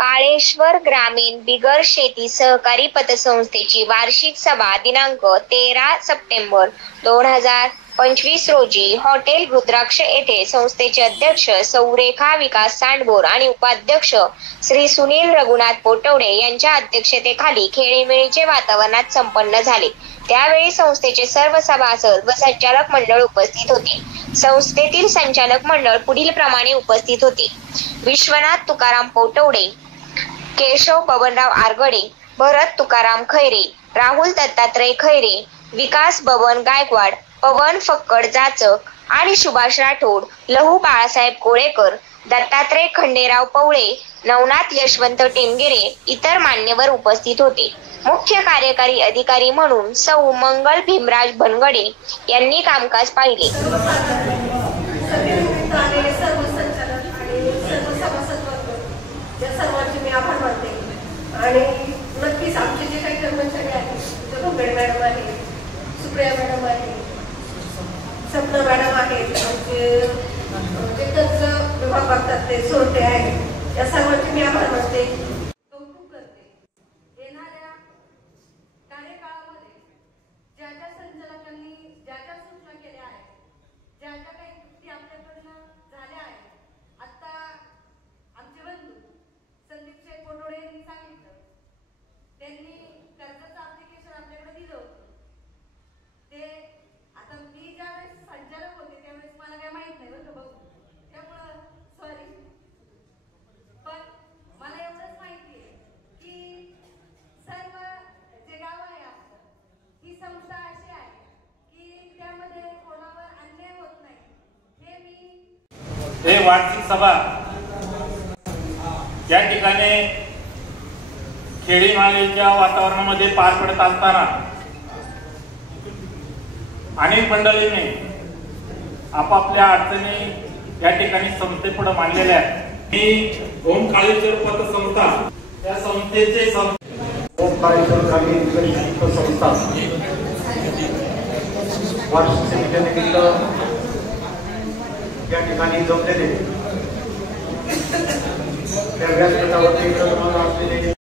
काळेश्वर ग्रामीण बिगर शेती सहकारी पतसंस्थेची वार्षिक सभा दिनांक 13 सप्टेंबर 2025 रोजी हॉटेल रुद्राक्ष येथे संस्थेचे अध्यक्ष सौ रेखा विकास सांडभोर आणि उपाध्यक्ष श्री सुनील रघुनाथ पोटवडे यांच्या अध्यक्षतेखाली खेळीमेळीचे वातावरणात संपन्न झाले। त्यावेळी संस्थेचे सर्व सभासद व संचालक मंडळ उपस्थित होते। संस्थेतील संचालक मंडळ पुढील प्रमाणे उपस्थित होते: विश्वनाथ तुकाराम पोटवडे, केशव बबनराव आरगडे, भरत तुकाराम खैरे, राहुल दत्तात्रय खैरे, विकास बबन गायकवाड, पवन फक्कड जाचक आणि सुभाष राठोड, लहू बाळासाहेब कोळेकर, दत्तात्रय खंडेराव पवळे, नवनाथ यशवंत टेमगिरे इतर मान्यवर उपस्थित होते। मुख्य कार्यकारी अधिकारी म्हणून सौ मंगल भीमराज बनगडे यांनी कामकाज पाहिले। आणि नक्कीच आमचे जे काही कर्मचारी आहेत, भोंगडे मॅडम आहे, सुप्रिया मॅडम आहे, सपना मॅडम आहेत, आमचे जे कर्ज विभाग बघतात ते सोरटे आहेत, या सर्वांचे मी आभार मानते, कौतुक करते। येणाऱ्या कार्यकाळामध्ये ज्या ज्या संचालकांनी ज्या ज्या सूचना केल्या आहेत, ज्या ज्या काही कृती आपल्याकडनं झाल्या आहेत, आता आमचे बंधू संदीप शेठ पोटवडे यांनी सांगितलं, त्यांनी कर्जाचं ऍप्लिकेशन आपल्याकडे दिलं होतं। ते आता मी ज्यावेळेस संचालक होते त्यावेळेस मला काय माहित नाही बरं भाऊ, त्यामुळं सॉरी, पण मला एवढंच माहिती आहे की सर्व जे गाव आहे आपलं, ही संस्था अशी आहे की त्यामध्ये कोणावर अन्याय होत नाही। हे वार्षिक सभा या ठिकाणी खेळीमाळीच्या वातावरणामध्ये पार पडत असताना अनेक मंडळींनी आपापल्या अडचणी या ठिकाणी संस्थेपुढे मांडलेल्या आहेत। ही ओम काळेश्वर पतसंस्था या संस्थेचे ओम काळेश्वर ग्रामीण पतसंस्था वार्षिक सभेच्या निमित्त या ठिकाणी जमलेले त्या व्यासपीठावरती असलेले